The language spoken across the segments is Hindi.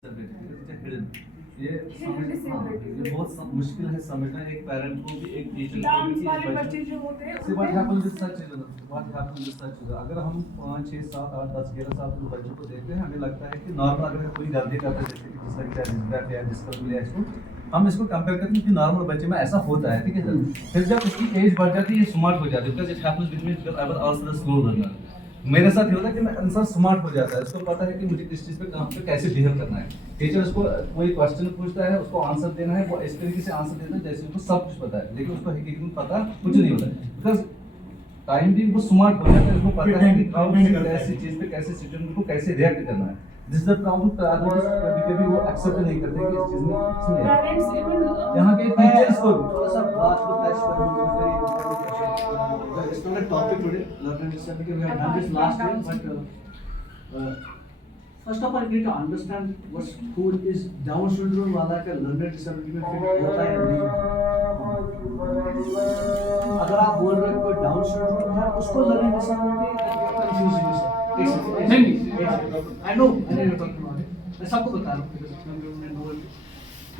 ये बहुत मुश्किल है समझना एक पेरेंट को भी एक टीचर को भी बच्चे जो होते हैं अगर हम 5, 6, 7, 8, 10, 11 साल के बच्चों को देखते हैं, हमें लगता है कि नॉर्मल अगर कोई गलती करता है जैसे कि हम इसको कंपेयर करते हैं कि नॉर्मल बच्चे में ऐसा होता है, ठीक है सर। फिर जब इसकी एज बढ़ जाती है ये स्मार्ट हो जाती है, because it happens with me because I was also the slow learner. मेरे साथ ये होता है कि मैं इंसान स्मार्ट हो जाता है, उसको पता है कि मुझे किस चीज़ पे काम पे कैसे बिहेव करना है। टीचर उसको कोई क्वेश्चन पूछता है, उसको आंसर देना है, वो इस तरीके से आंसर देता है जैसे उसको सब कुछ पता है, लेकिन उसको हकीकत में पता कुछ नहीं होता है, बिकॉज़ टाइम भी वो स्मार्ट हो जाता है, उसको पता है कि कब कैसी चीज़ पे कैसे सिचुएशन को कैसे रिएक्ट करना है। दिस इज द प्रॉब्लम, कभी-कभी वो एक्सेप्ट नहीं करते कि इस चीज़ में कुछ नहीं है। पेरेंट्स इवन यहाँ के टीचर्स को थोड़ा सा बात को टच करूंगा, very important question. It's not a topic today, learning disability, we have done this last year, but first of all you need to understand what who is Down syndrome वाला का लर्निंग डिसेबिलिटी में फिट होता है नहीं। अगर आप बोल रहे हो कोई डाउन सिंड्रोम है उसको लर्निंग डिसेबिलिटी, कंफ्यूजिंग है सर। नहीं I know you talking about it, मैं सबको बता रहा हूँ।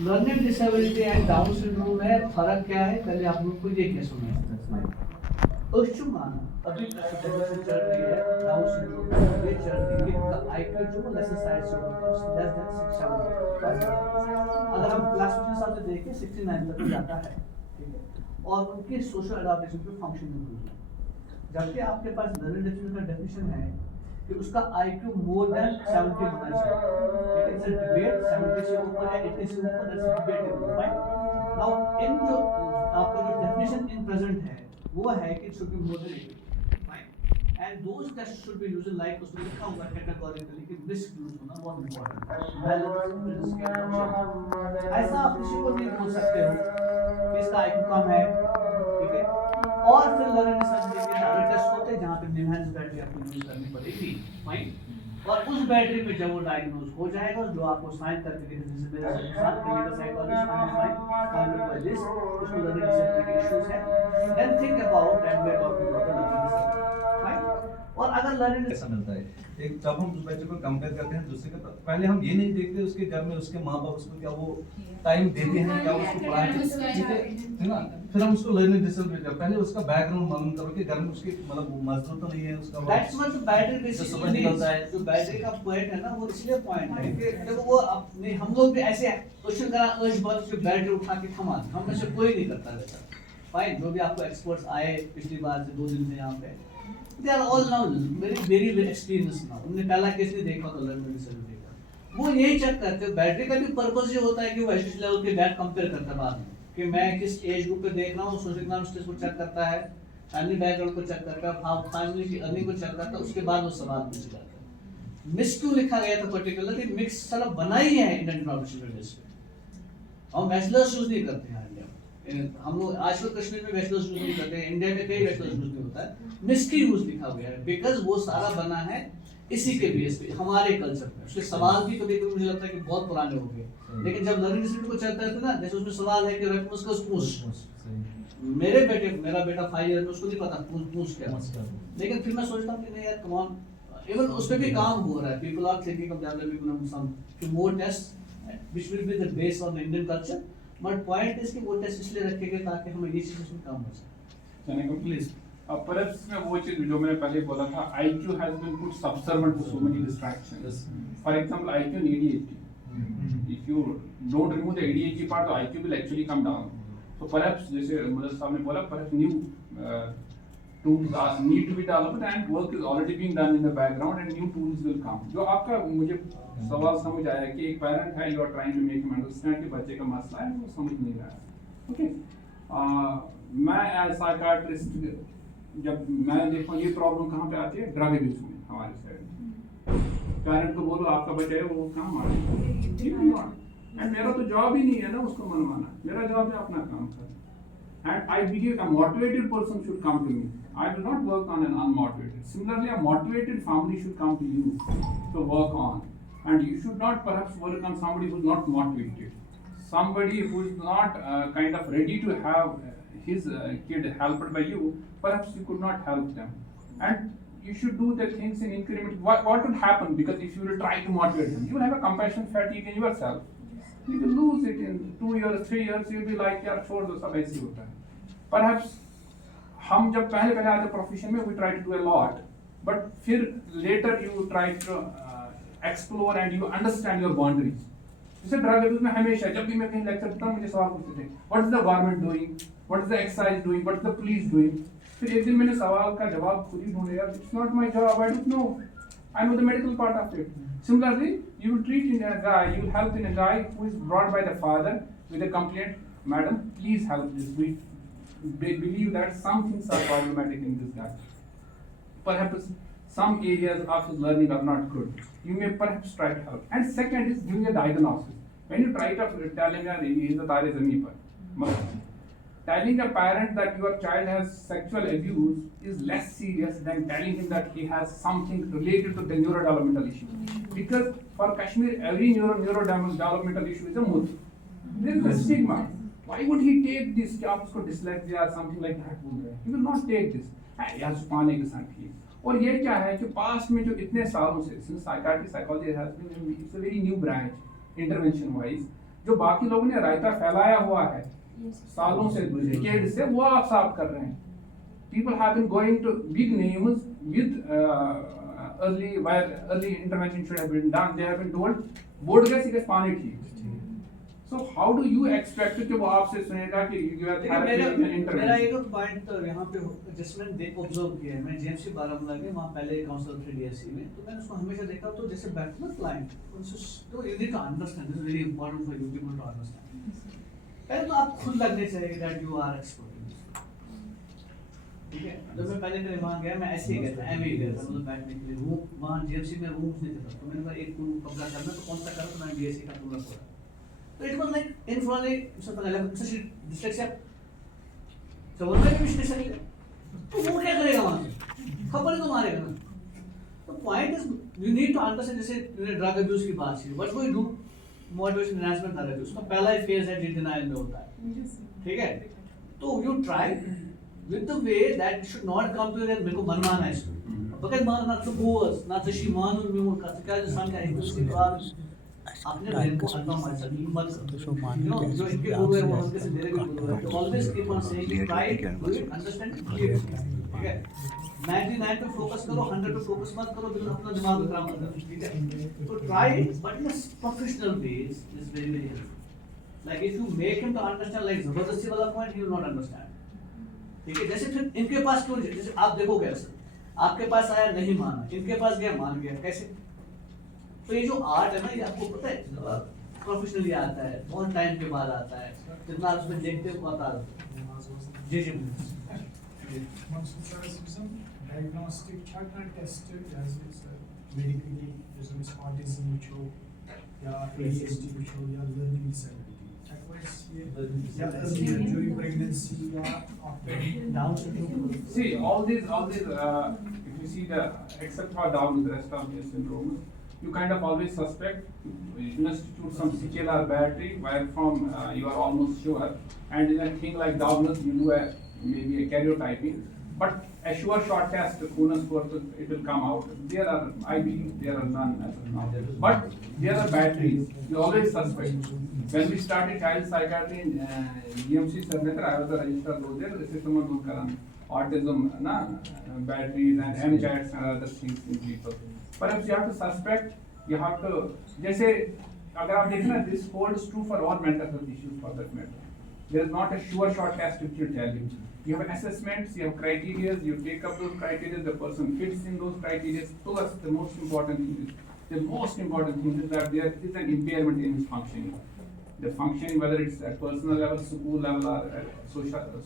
Learning disability and down syndrome में फर्क क्या है, पहले आप लोग को ये क्या सुना है। अभी डेफिनेशन चल रही है डाउन सिंड्रोम ये चल रही है का आईक्यू जो लेसर साइज से होता है लेस देन 6 अगर हम क्लासिफिकेशन हिसाब से देखें 69 तक जाता है, ठीक है, और उनके सोशल एडाप्टेशन पे फंक्शन इंप्रूव है। जबकि आपके पास लर्निंग डिसेबिलिटी का डेफिनेशन है कि उसका आईक्यू मोर देन 70 होना चाहिए, ठीक है। इट्स अ डिबेट 70 से ऊपर या 80 से ऊपर, that's debatable, fine. Now in जो आपका जो डेफिनेशन इन प्रेजेंट है वो है कि it should be more than 80, fine, and those test should be used like उसमें लिखा हुआ है कैटेगोरिकली कि मिस यूज होना बहुत इंपॉर्टेंट है। ऐसा आप किसी को नहीं बोल सकते हो कि इसका आईक्यू कम है, ठीक है। और फिर लर्निंग डिसेबिलिटी के सारे टेस्ट होते हैं जहाँ पे निम्हांस बैटरी आपको यूज करनी पड़ेगी, फाइन। और उस बैटरी पे जब वो डायग्नोज हो जाएगा, जो आपको साइन करके दिस इज मेरा इंसान clinical psychologist fine by this उसको लर्निंग डिसेबिलिटी इश्यूज है, then think about and we are talking about learning disability, fine. और अगर लर्निंग ऐसा मिलता है एक, जब हम उस बच्चे को कंपेयर करते हैं दूसरे के, पहले हम ये नहीं देखते उसके घर में उसके माँ बाप उसको क्या वो टाइम देते हैं, क्या उसको पढ़ाते हैं, है ना। फिर हम उसको लर्निंग डिसेबिलिटी करते हैं, पहले उसका बैकग्राउंड मालूम करो कि घर में उसके मतलब मजदूर तो नहीं है उसका, that's what the battery basically निकलता है। जो बैटरी का पॉइंट है ना वो इसलिए पॉइंट है कि देखो वो अपने हम लोग भी ऐसे क्वेश्चन करा अर्ज बल से बैटरी उठा के थमा, हम में से कोई नहीं करता वैसा, फाइन। जो भी आपको एक्सपर्ट्स आए पिछली बार से 2 दिन से यहाँ पे, they are all now very experience now, उन्होंने पहला केस नहीं देखा तो लर्निंग डिसेबिलिटी का। वो यही चेक करते हैं, बैटरी का भी पर्पस ये होता है कि वो एसएस लेवल के बैट कंपेयर करता है बाद में कि मैं किस एज ग्रुप पे देख रहा हूँ, सोशल इकोनॉमिक स्टेटस को चेक करता है, फैमिली बैकग्राउंड को चेक करता है, फैमिली की अर्निंग को चेक करता है, उसके बाद वो सवाल पूछ जाता है। मिस क्यों लिखा गया था पर्टिकुलरली, मिक्स सारा बना ही है इंडियन इकोनॉमिक स्टेटस पे। हम बैचलर्स यूज नहीं करते हैं इंडिया में, हम लोग आजकल कश्मीर में बैचलर्स यूज नहीं करते हैं, इंडिया में कई बैचलर्स यूज नहीं होता है, मिस की यूज लिखा गया है बिकॉज वो सारा बना है इसी के बेस पे हमारे कल्चर पे। उसके सवाल भी कभी कभी मुझे लगता है कि बहुत पुराने हो गए, लेकिन जब लर्निंग डिसेबिलिटी को चेक करते ना, जैसे उसमें सवाल है कि रेक्टमस का स्पूस, मेरा बेटा 5 ईयर में उसको नहीं पता पूछ क्या, लेकिन फिर मैं सोचता हूँ कि नहीं यार कम ऑन, इवन उस पे भी काम हो रहा है, people are thinking of developing some more test which will be the base on Indian culture, but point is कि वो टेस्ट इसलिए रखे गए ताकि हमें ये चीज़ में काम हो सके। प्लीज perhaps में वो चीज जो मैंने पहले बोला था, IQ has been put subservient to so many distractions. For example, IQ and ADHD. If you don't remove the ADHD part, the IQ will actually come down. So perhaps जैसे मुझे साहब ने बोला, perhaps new tools need to be developed and work is already being done in the background and new tools will come. जो आपका मुझे सवाल समझ आया कि एक parent है, you are trying to make him understand कि बच्चे का मसला है, वो समझ नहीं रहा है, okay? मैं as psychiatrist जब मैं देखूँ ये प्रॉब्लम कहाँ पे आती है, ड्रग यूज में हमारे साइड में। पेरेंट को बोलो आपका बच्चा है वो कहाँ मारे, एंड मेरा तो जॉब ही नहीं है ना उसको मनवाना, मेरा जॉब है अपना काम करना। And I believe a motivated person should come to me. I do not work on an unmotivated. Similarly, a motivated family should come to you to work on, and you should not perhaps work on somebody who is not motivated, somebody who is not kind of ready to have his kid helped by you. Perhaps you could not help them, and you should do the things in increment. What would happen? Because if you will try to motivate them, you will have a compassion fatigue in yourself. You will lose it in 2 years, 3 years. You will be like, यार छोड़ दो सब ऐसे होता है. Perhaps हम जब पहले आते प्रोफेशन में we try to do a lot, but फिर later you try to explore and you understand your boundaries. जैसे ड्रग अब्यूज में हमेशा जब भी मैं कहीं लेक्चर देता हूँ मुझे सवाल पूछते थे what is the government doing, what is the excise doing, what is the police doing. फिर एक दिन मैंने सवाल का जवाब खुद ही ढूंढ लिया. It's not my job, I don't know, I know the medical part of it. Similarly, you will treat in a guy, you will help in a guy who is brought by the father with a complaint, madam, please help this. We believe that some things are problematic in this guy. Perhaps some areas of his learning are not good. You may perhaps try to help. And second is giving a diagnosis. When you try to telling a telling a parent that your child has sexual abuse is less serious than telling him that he has something related to the neurodevelopmental issue. Because for Kashmir, every neurodevelopmental issue is a myth. There is a stigma. Why would he take this? आप उसको dyslexia or something like that बोल रहे हैं. He will not take this. यार छुपाने के साथ ठीक. और ये क्या है कि पास्ट में जो इतने सालों से psychiatry psychology has been it's a very new branch intervention wise, जो बाकी लोगों ने रायता फैलाया हुआ है सालों से डिकेड से, वो आप साफ कर रहे हैं. People have been going to big names with early intervention should have been done. They have been told board गए सीधे पानी ठीक. So how do you expect कि वो आपसे सुनेगा कि you have therapy and intervention? मेरा एक और पॉइंट तो यहाँ पे जिसमें ऑब्जर्व किया है, मैं जेएमसी बारामूला के वहाँ पहले काउंसलर थे डीएससी में, तो मैंने उसको हमेशा देखा तो जैसे बैठते ना क्लाइंट, तो you need to understand, this is very important for you people to understand. पहले तो आप खुद लगने चाहिए दैट यू आर एक्सपर्ट. ठीक है, जब मैं पहले मेरे वहाँ गया, मैं ऐसे ही गया था, एमए गया था, मतलब बैठने के लिए. रूम वहाँ जेएमसी में रूम्स नहीं थे, तो मैंने कहा एक रूम कब्जा करना, तो कौन सा करूँ, तो मैंने डीएससी का पूरा खोला. So it was like informally, such dyslexia. तो वो क्या मिस्टेक है? तो वो क्या करेगा वहाँ से? खबर तो मारेगा ना. तो point is you need to understand, जैसे मैंने drug abuse की बात की. What we do? Motivation enhancement therapy. उसका पहला phase है denial में होता है. ठीक है? तो you try with the way that it should not come to you that मेरे को मनवाना है इसको. बगैर मानना तो बोस ना तो शी मानूं मैं वो क्या जो सामने है उसके बाद अपने ब्रेन को अल्फा मार सकती मत करो. जो इनके गुरु है वो हमसे से मेरे भी गुरु है. तो always keep on saying try understand clear. ठीक है, 99 पे फोकस करो, 100 पे फोकस मत करो, बिल्कुल अपना दिमाग खराब मत करो. ठीक है, तो try but in a professional base is very very helpful. Like if you make him to understand like जबरदस्ती वाला point, he will not understand. ठीक है, जैसे फिर इनके पास क्यों, जैसे आप देखो कैसे आपके पास आया नहीं माना, इनके पास गया मान गया, कैसे? तो ये जो आर्ट है ना, ये आपको पता है प्रोफेशनली आता है, बहुत टाइम के बाद आता है, जितना आप उसमें देखते हो आता है. जी जी डायग्नोस्टिक क्या टेस्ट जैसे मेडिकली जैसे मिस ऑटिज्म हो या ADHD हो या लर्निंग डिसेबिलिटी, या during pregnancy या after Down syndrome. See all these if you see the except for Down, the rest of the syndromes, you kind of always suspect, you institute some CRE battery where from you are almost sure, and in a thing like Downers you do maybe a karyotyping, but a sure short test, Kuhn's score, it will come out. There are, I believe there are none as of now, but there are batteries you always suspect. When we started child psychiatry in EMC Sarnetra, I was a registered lawyer, system autism, batteries and MCHATs and other things in people. Perhaps you have to suspect, you have to, जैसे अगर आप देखें ना, this holds true for all mental health issues for that matter. There is not a sure short test which will tell you. You have assessments, you have criteria, you take up those criteria, the person fits in those criteria. Plus, the most important thing is that there is an impairment in his functioning. The functioning, whether it's at personal level, school level, or at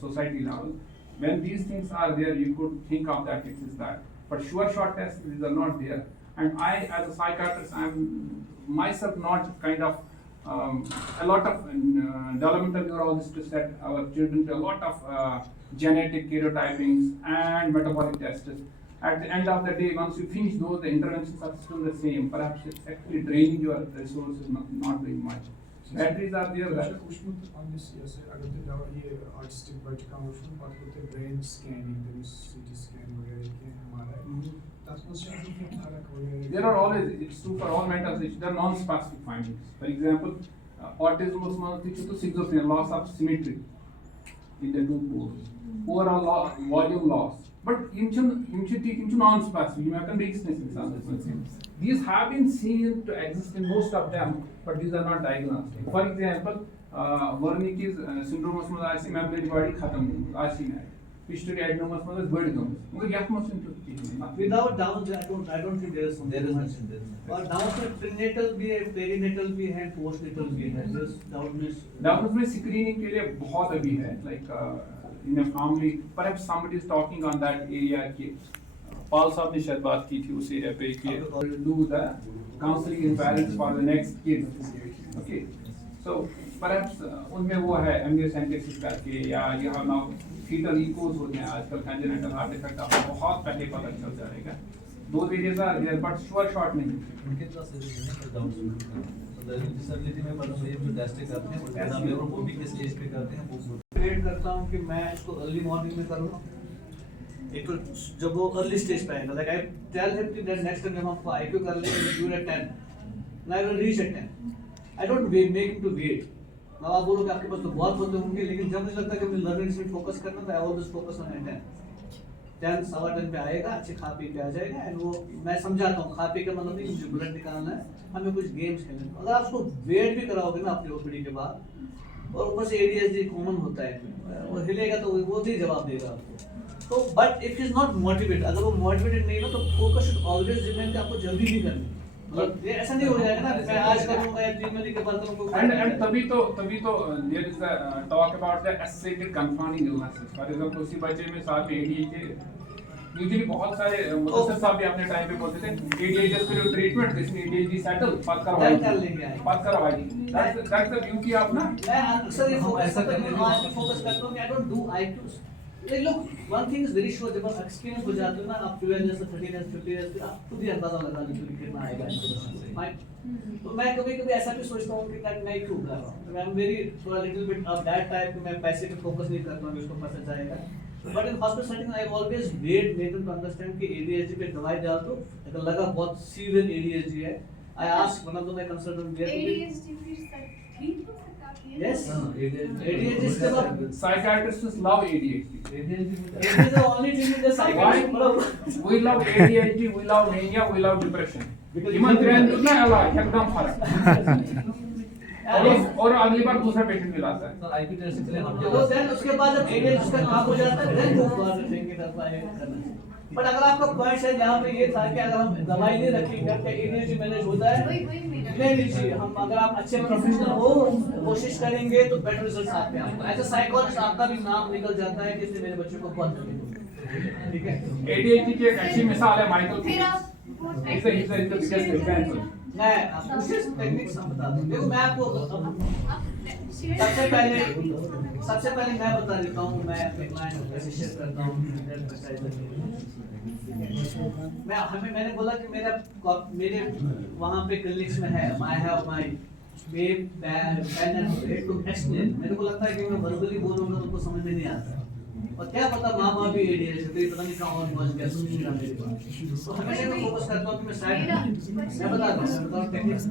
society level, when these things are there, you could think of that it is that. But sure short tests, these are not there. And I, as a psychiatrist, I'm myself not kind of a lot of developmental neurologists set our children to a lot of genetic karyotypings and metabolic tests. At the end of the day, once you finish those, the interventions are still the same. Perhaps it's actually draining your resources, not doing much. Batteries are there. That Ushmut on this, yes, अगर तो दवा ये artistic बच्चे का उष्मत बात करते हैं brain scanning, तो इस CT scan वगैरह के हमारा that's what she has फर्क वगैरह. There are always, it's true for all mental issues, there are non-specific findings. For example, autism was one of the schizophrenia, loss of symmetry in the two poles, overall volume loss. But non-specific, you can be extensive. These have been seen to exist in most of them, but these are not diagnostic. For example, Wernicke's syndrome was I memory body khatam, I see that. Pituitary adenomas was body gums. Without Down, I don't think there is something. There is nothing. और Down में prenatal भी है, perinatal भी है, postnatal भी है. Down में screening के लिए बहुत अभी है, like in a family, perhaps somebody is talking on that area कि पाल साहब ने शायद बात की थी उस एरिया पे कि do the counseling in parents for the next kids. Okay, so perhaps उनमें वो है amniocentesis करके या यहाँ ना fetal echoes होते हैं आजकल congenital heart defect आपको बहुत पहले पता चल जाएगा. Those areas are there, but sure shot नहीं. उनके पास डिसेबिलिटी में मतलब ये जो टेस्ट करते हैं वो एग्जाम में वो भी किस एज पे करते हैं वो प्रेड करता हूँ कि मैं इसको अर्ली मॉर्निंग में करूँ. एक तो जब वो अर्ली स्टेज पे आएगा, like I tell him that next time जब हम IQ कर लेंगे, you at 10, and I will reach at 10. I don't make him to wait. now आप बोलोगे आपके पास तो बहुत होते होंगे, लेकिन जब मुझे लगता है कि मुझे लर्निंग पे फोकस करना था, I always focus on 10. 10 सवा 10 पे आएगा, अच्छे खा पी के आ जाएगा, एंड वो मैं समझाता हूँ खा पी का मतलब नहीं मुझे ब्लड निकालना है, हमें कुछ गेम्स खेलने. अगर आप उसको वेट भी कराओगे ना अपनी ओपीडी के बाद, और ऊपर से ADHD कॉमन होता है, वो हिलेगा तो वो भी जवाब देगा आपको. तो but if is not motivated, अगर वो मोटिवेटेड नहीं हो तो फोकस शुड ऑलवेज रिमेन कि आपको जल्दी नहीं करनी. मतलब ये ऐसा नहीं हो जाएगा ना मैं आज करूंगा या 3 महीने के बाद करूंगा. And तभी तो there is a talk about the associated confounding illnesses. For example, उसी बच्चे में साथ में ADHD, यूजुअली बहुत सारे मुदस्सिर साहब भी अपने टाइम पे बोलते थे ADHD फिर ट्रीटमेंट इसमें ADHD सेटल बात करवाइए. That's the beauty of ना. मैं अक्सर ये फोकस करता हूं कि I don't do IQs. Like look, one thing is very sure, जब आप एक्सपीरियंस हो जाते हो ना, आप 12 years से 13 years 15 years आप खुद ही अंदाजा लगा लेते हो कितना आएगा. तो मैं कभी-कभी ऐसा भी सोचता हूँ कि मैं क्यों कर रहा हूँ. आई एम वेरी थोड़ा little bit of that type कि मैं पैसे पे फोकस नहीं करता हूँ, उसको पता जाएगा. But in hospital setting I always made them to understand कि ADHD पे दवाई डाल दो, अगर लगा बहुत सीवियर ADHD है, I ask one of the my consultant there ADHD फिर ठीक हो सकता है. Yes, ADHD is the Psychiatrists love ADHD. ADHD is the only thing in the psychiatry. We love ADHD, we love mania, we love depression. Iman train दूसरा अलग एकदम फर्क. और अगली बार दूसरा पेशेंट मिलाता है. तो आईक्यू टेस्ट के लिए हम तो देन उसके बाद जब ADHD का काम हो जाता है देन वो बात देंगे दवाई करना. बट अगर आपका पॉइंट है यहाँ पे ये था कि अगर हम दवाई नहीं रखेंगे तो ADHD मैनेज होता है नहीं लीजिए. हम अगर आप अच्छे प्रोफेशनल हो कोशिश करेंगे तो बेटर रिजल्ट्स आते हैं. एज अ साइकोलॉजिस्ट आपका भी नाम निकल जाता है कि इसने मेरे बच्चे को बहुत ठीक है. ADHD की एक अच्छी मिसाल है Michael. He's the biggest example. मैं आपको कुछ टेक्निक्स हम बता दूं. देखो मैं आपको सबसे पहले मैं बता देता हूँ मैं अपने क्लाइंट को कैसे शेयर करता हूँ. मैंने बोला कि मेरे वहाँ पे क्लिनिक्स में है I have my pen and paper to explain. मेरे को लगता है कि मैं वर्बली बोलूँगा तो उनको समझ में नहीं आता. और क्या पता माँ बाप भी ADHD पता नहीं कहाँ और पहुँच गया सुन नहीं रहा मेरे पास. तो हमेशा मैं फोकस करता हूँ कि मैं साइड मैं बता रहा टेक्निक्स.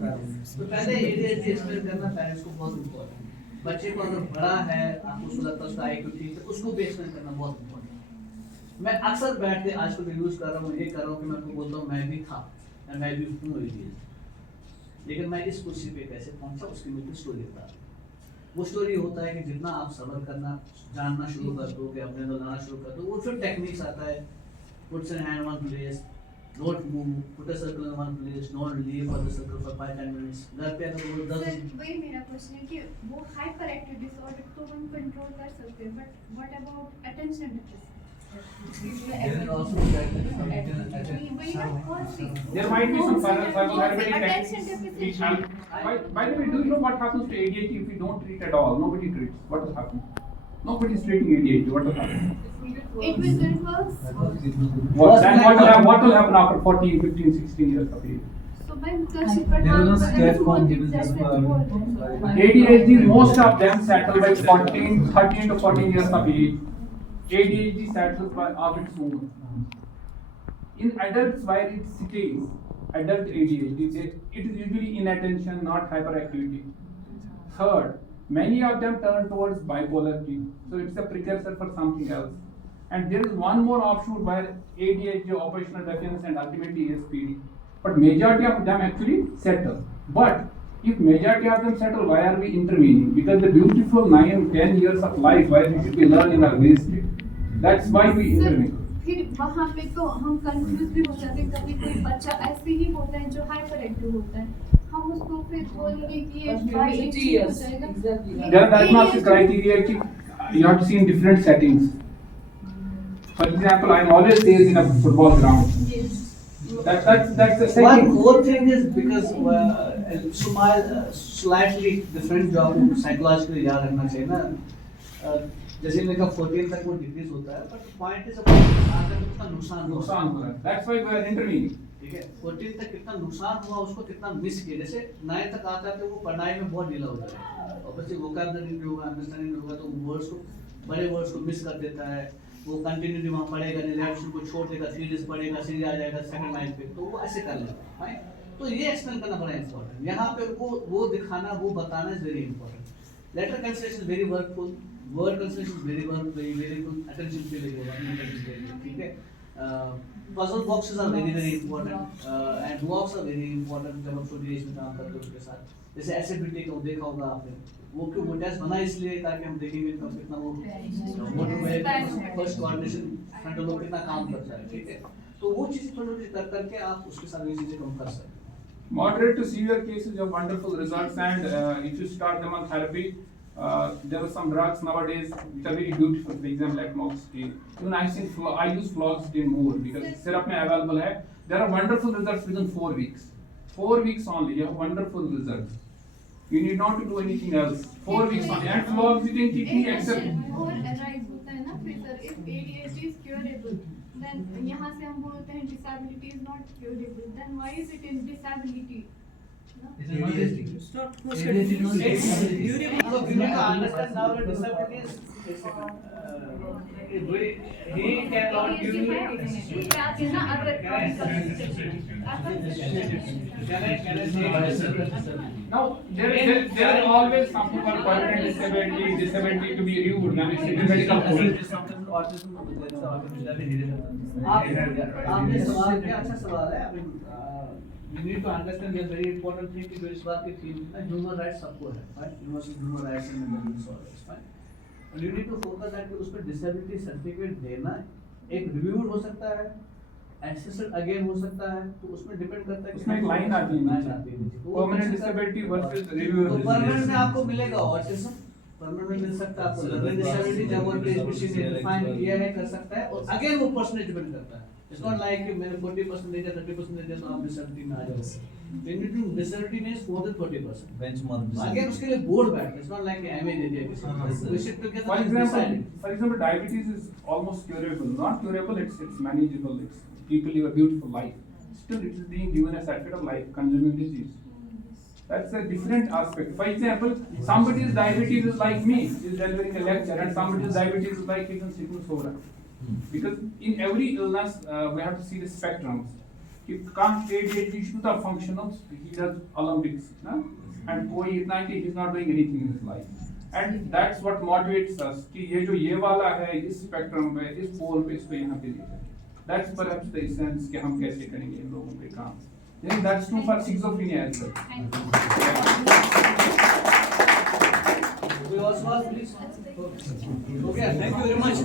तो पहले ADHD एक्सप्लेन करना पेरेंट्स को बहुत इम्पोर्टेंट. बच्चे को अगर बड़ा है आपको उसको लगता है उसका IQ ठीक है उसको भी एक्सप्लेन करना बहुत इम्पोर्टेंट. मैं अक्सर बैठ के आजकल भी यूज कर रहा हूँ ये कर रहा हूँ कि मैं उनको बोलता हूँ मैं भी था या मैं भी हूँ ADHD, लेकिन मैं इस कुर्सी पे कैसे पहुँचा उसकी मुझे स्टोरी बता. वो स्टोरी होता है कि जितना आप सब्र करना जानना शुरू कर दो कि अपने अंदर लाना शुरू कर दो वो फिर टेक्निक्स आता है. Puts an hand one place, don't move, put a circle in one place, don't leave for the circle for 5-10 minutes. घर पे अगर वो 10 वही मेरा क्वेश्चन है कि वो हाइपर एक्टिव डिसऑर्डर को हम कंट्रोल कर सकते हैं, but what about attention deficit? There is also that There might be some psychotherapeutic attention techniques deficit. which help. By the way, do you know what happens to ADHD if we don't treat at all? Nobody treats. What will happen? Nobody is treating ADHD. What will happen? It will reverse. What will happen after 14, 15, 16 years of age? So by Muktashi Pradhan, There is no but state form everyone given is just just for- involved. ADHD, most of them settle by 13 to 14 years of age. ADHD settles by of its own. In adults, where it stays, adult ADHD, it is usually inattention, not hyperactivity. Third, many of them turn towards bipolarity, so it's a precursor for something else. And there is one more offshoot where ADHD, operational defiance, and ultimately SPD. But majority of them actually settle. But if majority of them settle, why are we intervening? Because the beautiful 9-10 years of life where we should be learning are wasted. That's why we Sir, intervene. फिर वहाँ पे तो हम कंफ्यूज भी हो जाते हैं, कभी कोई बच्चा ऐसे ही होता है जो हाइपर एक्टिव होता है, हम उसको फिर बोलेंगे कि ये बाई हो जाएगा. There are diagnostic criteria कि you have to see in different settings. For example, I'm always stays in a football ground. Yes. That's the One setting. core thing is because slightly different job psychologically याद रखना चाहिए ना. जैसे मैंने कहा 14 तक वो डिक्रीज होता है, but point is about आगे तो कितना नुकसान हो रहा है. That's why we are intervening. ठीक है, 14 तक कितना नुकसान हुआ, उसको कितना मिस किया. जैसे 9 तक आता है तो वो पढ़ाई में बहुत ढीला हो जाएगा, ऑब्वियसली वोकैबुलरी भी होगा, अंडरस्टैंडिंग भी होगा, तो वर्ड्स को, बड़े वर्ड्स को मिस कर देता है. वो कंटिन्यूटी वहाँ पढ़ेगा नहीं, रिएक्शन को छोड़ देगा, 3 डेज पढ़ेगा, सीधे आ जाएगा सेकंड लाइन पे, तो वो ऐसे कर लेगा. फाइन, तो ये एक्सप्लेन करना बड़ा इंपॉर्टेंट. यहाँ पे उनको वो दिखाना, वो बताना is very important. Letter consideration very workful, word consideration very workful, attention के लिए होगा. ठीक है, puzzle boxes are very important and walks are very important. जब हम छोटी एज में काम करते हैं उसके साथ, जैसे एसिबिलिटी को देखा होगा आपने, वो क्यों वो टेस्ट बना इसलिए ताकि हम देखेंगे कब कितना वो फर्स्ट कोऑर्डिनेशन फ्रंटल लोब कितना काम करता है. ठीक है, तो वो चीज़ थोड़ी कर करके आप उसके साथ ये चीज़ें कम कर सकते हैं. Moderate to severe cases have wonderful results, and if you start them on therapy, there are some drugs nowadays which are very beautiful. For example, like moxidil. Even I use fluoxetine more because syrup mein available hai. There are wonderful results within 4 weeks. 4 weeks only, you have wonderful results. You need not to do anything else. 4 weeks only, and fluoxetine kidney except. और arise होता है ना फिर sir, if ADHD is curable, then यहाँ से हम बोलते हैं disability is not curable, then why is it in disability? It is not ADHD. It's not ADHD is not During- So you need to understand now that disability is he cannot give you. Can I say? Now, there is always something called permanent disability to be reviewed when it's in medical court. Sometimes autism, there is autism that is needed. आपने सवाल किया, अच्छा सवाल है. You need to understand the very important thing कि जो इस बात की थीम है, ह्यूमन राइट्स सबको है, right? Universal human rights and mental disorders, fine. And you need to focus that कि उस पर disability certificate देना एक reviewed हो सकता है, assessed again हो सकता है, तो उसमें depend करता है कि उसमें एक line आती है नीचे. Permanent disability versus review. तो permanent में आपको मिलेगा autism, permanent में मिल सकता है आपको learning disability, जब वो PhD ने define किया है कर सकता है, और again वो personally depend करता है. It's not like कि मेरे 40% या 30% है तो आप disability में आ जाओगे. When you do disability means more than 40%. Benchmark. Again उसके लिए board बैठता है. It's not like MA दे दिया किसी को. We sit together and decide. For example, diabetes is almost curable. Not curable, it's manageable. It's people live a beautiful life. Still, it is being given a certificate of life consuming disease. That's a different aspect. For example, somebody's diabetes is like me, is delivering a lecture, and somebody's diabetes is like he's in sickness over. Because in every illness, we have to see the spectrums. If can't ADHD should have functional, he does Olympics, no? And koi itna कि he's not doing anything in his life. And that's what motivates us कि ये जो ये वाला है इस spectrum पे इस pole पे इसको यहाँ पे लेकर. That's perhaps the essence कि हम कैसे करेंगे इन लोगों पे काम. Then that's true for schizophrenia as well. We also ask please. Okay, thank you very much.